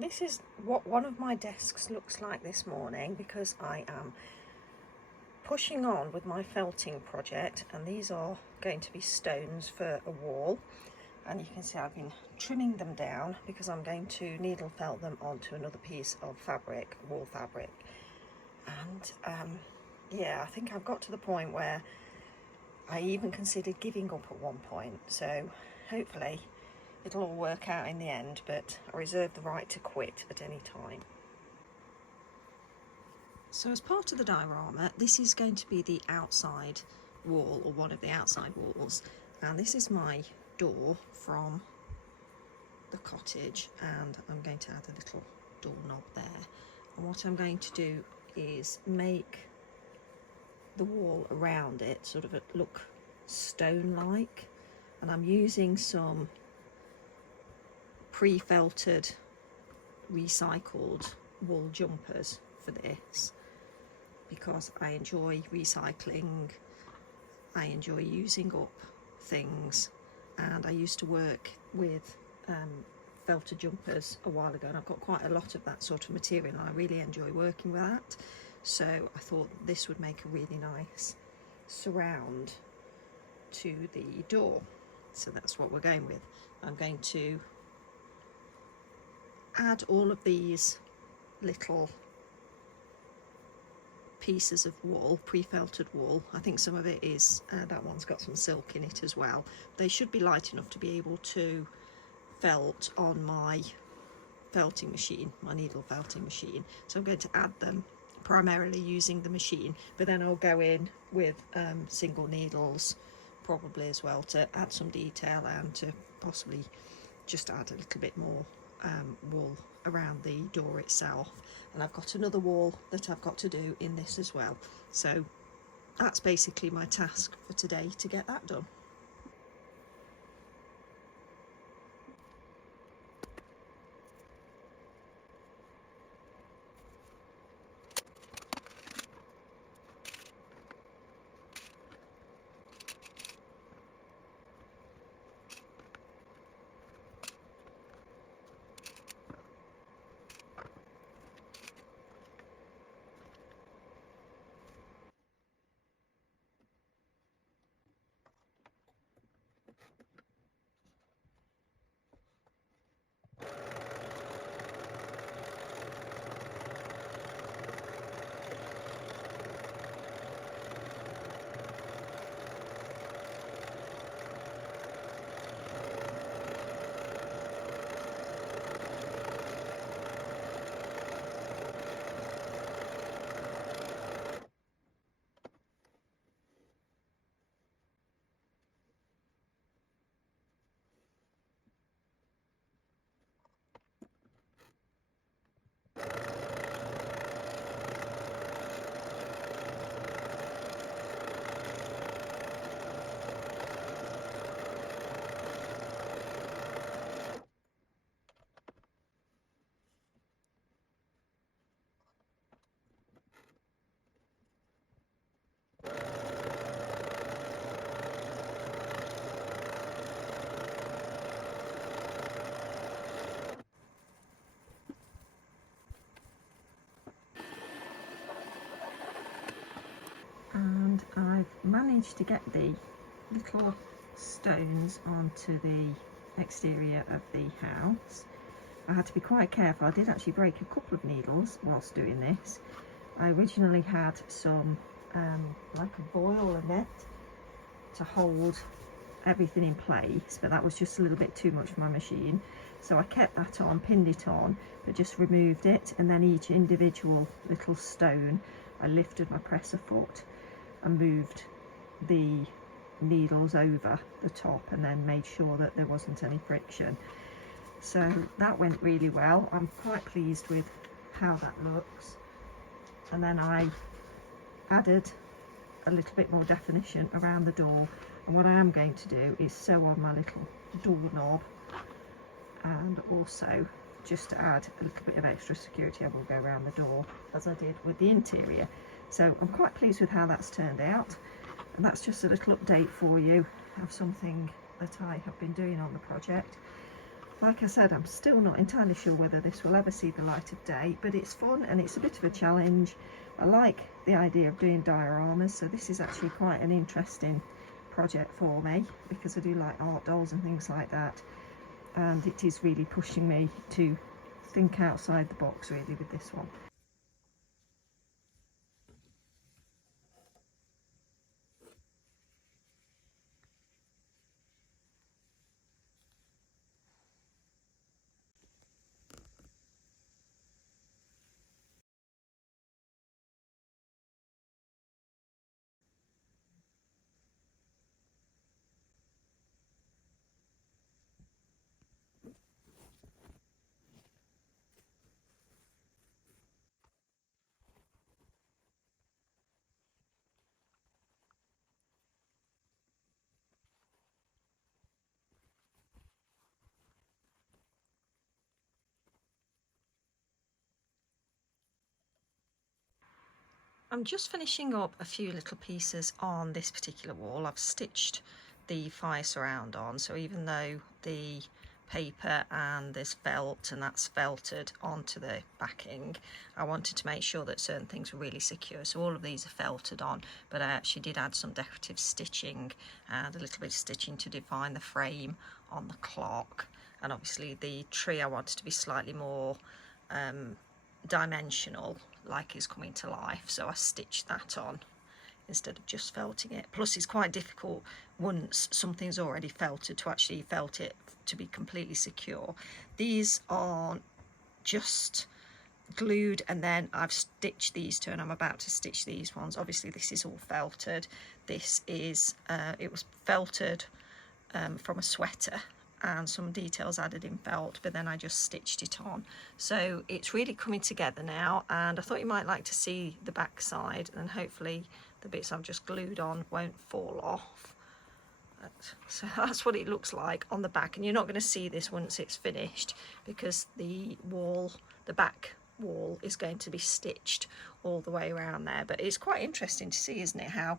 This is what one of my desks looks like this morning, because I am pushing on with my felting project, and these are going to be stones for a wall, and you can see I've been trimming them down because I'm going to needle felt them onto another piece of fabric, wall fabric. And yeah, I think I've got to the point where I even considered giving up at one point, so hopefully it'll all work out in the end, but I reserve the right to quit at any time. So as part of the diorama, this is going to be the outside wall, or one of the outside walls, and this is my door from the cottage, and I'm going to add a little doorknob there. And what I'm going to do is make the wall around it sort of look stone-like, and I'm using some pre-felted recycled wool jumpers for this because I enjoy recycling, I enjoy using up things, and I used to work with felted jumpers a while ago, and I've got quite a lot of that sort of material and I really enjoy working with that, so I thought this would make a really nice surround to the door. So that's what we're going with. I'm going to add all of these little pieces of wool, pre-felted wool. I think some of it is, that one's got some silk in it as well. They should be light enough to be able to felt on my felting machine, my needle felting machine. So I'm going to add them primarily using the machine, but then I'll go in with single needles probably as well to add some detail and to possibly just add a little bit more wool around the door itself. And I've got another wall that I've got to do in this as well, so that's basically my task for today, to get that done. And I've managed to get the little stones onto the exterior of the house. I had to be quite careful. I did actually break a couple of needles whilst doing this. I originally had some like a boil, a net to hold everything in place, but that was just a little bit too much for my machine, so I kept that on, pinned it on, but just removed it, and then each individual little stone I lifted my presser foot and moved the needles over the top, and then made sure that there wasn't any friction. So that went really well. I'm quite pleased with how that looks. And then I added a little bit more definition around the door, and what I am going to do is sew on my little doorknob, and also just to add a little bit of extra security I will go around the door as I did with the interior. So I'm quite pleased with how that's turned out, and that's just a little update for you of something that I have been doing on the project. Like I said, I'm still not entirely sure whether this will ever see the light of day, but it's fun and it's a bit of a challenge. I like the idea of doing dioramas, so this is actually quite an interesting project for me because I do like art dolls and things like that, and it is really pushing me to think outside the box really with this one. I'm just finishing up a few little pieces on this particular wall. I've stitched the fire surround on, so even though the paper and this felt and that's felted onto the backing, I wanted to make sure that certain things were really secure. So all of these are felted on, but I actually did add some decorative stitching and a little bit of stitching to define the frame on the clock. And obviously the tree I wanted to be slightly more dimensional, like it's coming to life, so I stitched that on instead of just felting it. Plus it's quite difficult once something's already felted to actually felt it to be completely secure. These are just glued and then I've stitched these two, and I'm about to stitch these ones. Obviously this is all felted. This is it was felted from a sweater and some details added in felt, but then I just stitched it on. So it's really coming together now, and I thought you might like to see the back side, and hopefully the bits I've just glued on won't fall off. So that's what it looks like on the back, and you're not going to see this once it's finished because the wall, the back wall, is going to be stitched all the way around there. But it's quite interesting to see, isn't it, how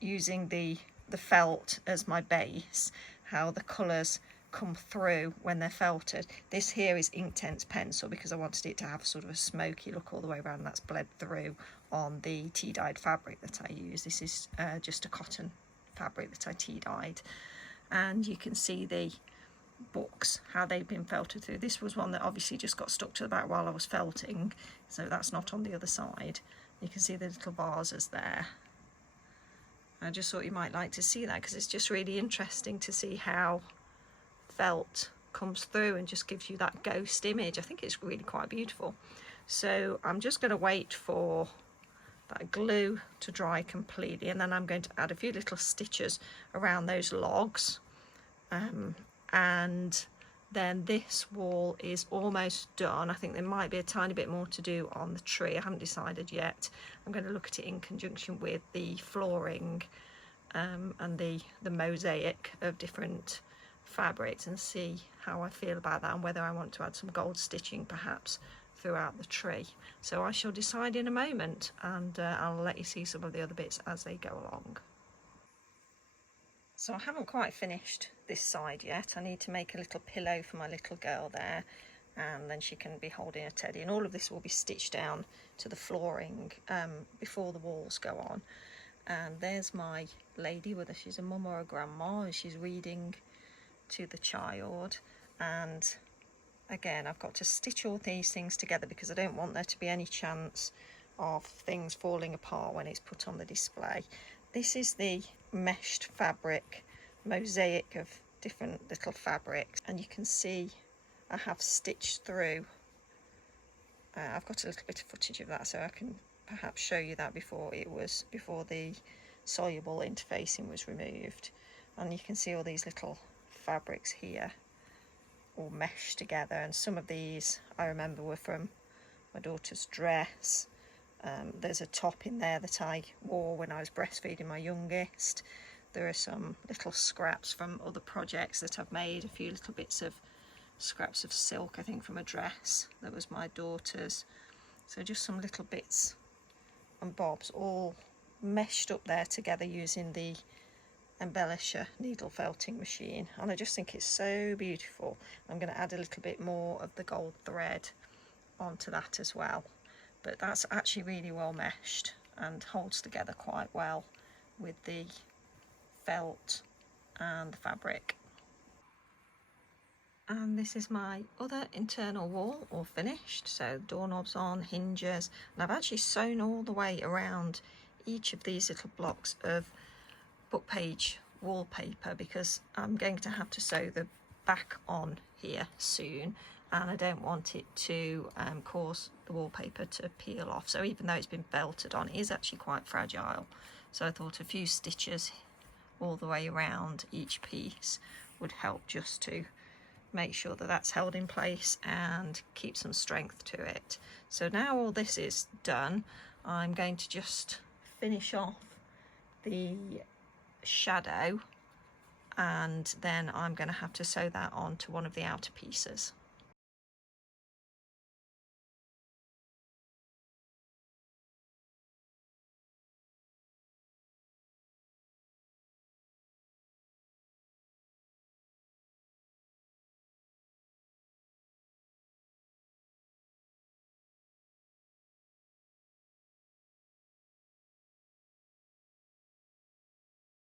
using the felt as my base, how the colours come through when they're felted. This here is Inktense pencil because I wanted it to have sort of a smoky look all the way around. That's bled through on the tea dyed fabric that I use. This is just a cotton fabric that I tea dyed, and you can see the books, how they've been felted through. This was one that obviously just got stuck to the back while I was felting, so that's not on the other side. You can see the little vases there. I just thought you might like to see that because it's just really interesting to see how felt comes through and just gives you that ghost image. I think it's really quite beautiful. So I'm just going to wait for that glue to dry completely, and then I'm going to add a few little stitches around those logs, and then this wall is almost done. I think there might be a tiny bit more to do on the tree. I haven't decided yet. I'm going to look at it in conjunction with the flooring and the mosaic of different fabrics and see how I feel about that and whether I want to add some gold stitching perhaps throughout the tree. So I shall decide in a moment, and I'll let you see some of the other bits as they go along. So I haven't quite finished this side yet. I need to make a little pillow for my little girl there, and then she can be holding a teddy, and all of this will be stitched down to the flooring before the walls go on. And there's my lady, whether she's a mum or a grandma, and she's reading to the child. And again, I've got to stitch all these things together because I don't want there to be any chance of things falling apart when it's put on the display. This is the meshed fabric mosaic of different little fabrics, and you can see I have stitched through. I've got a little bit of footage of that, so I can perhaps show you that before the soluble interfacing was removed. And you can see all these little fabrics here all meshed together, and some of these I remember were from my daughter's dress. There's a top in there that I wore when I was breastfeeding my youngest. There are some little scraps from other projects that I've made, a few little bits of scraps of silk, I think from a dress that was my daughter's. So just some little bits and bobs all meshed up there together using the Embellisher needle felting machine, and I just think it's so beautiful. I'm going to add a little bit more of the gold thread onto that as well, but that's actually really well meshed and holds together quite well with the felt and the fabric. And this is my other internal wall, all finished, so doorknobs on, hinges, and I've actually sewn all the way around each of these little blocks of book page wallpaper, because I'm going to have to sew the back on here soon, and I don't want it to cause the wallpaper to peel off. So even though it's been belted on, it is actually quite fragile, so I thought a few stitches all the way around each piece would help just to make sure that that's held in place and keep some strength to it. So now all this is done, I'm going to just finish off the shadow, and then I'm going to have to sew that on to one of the outer pieces.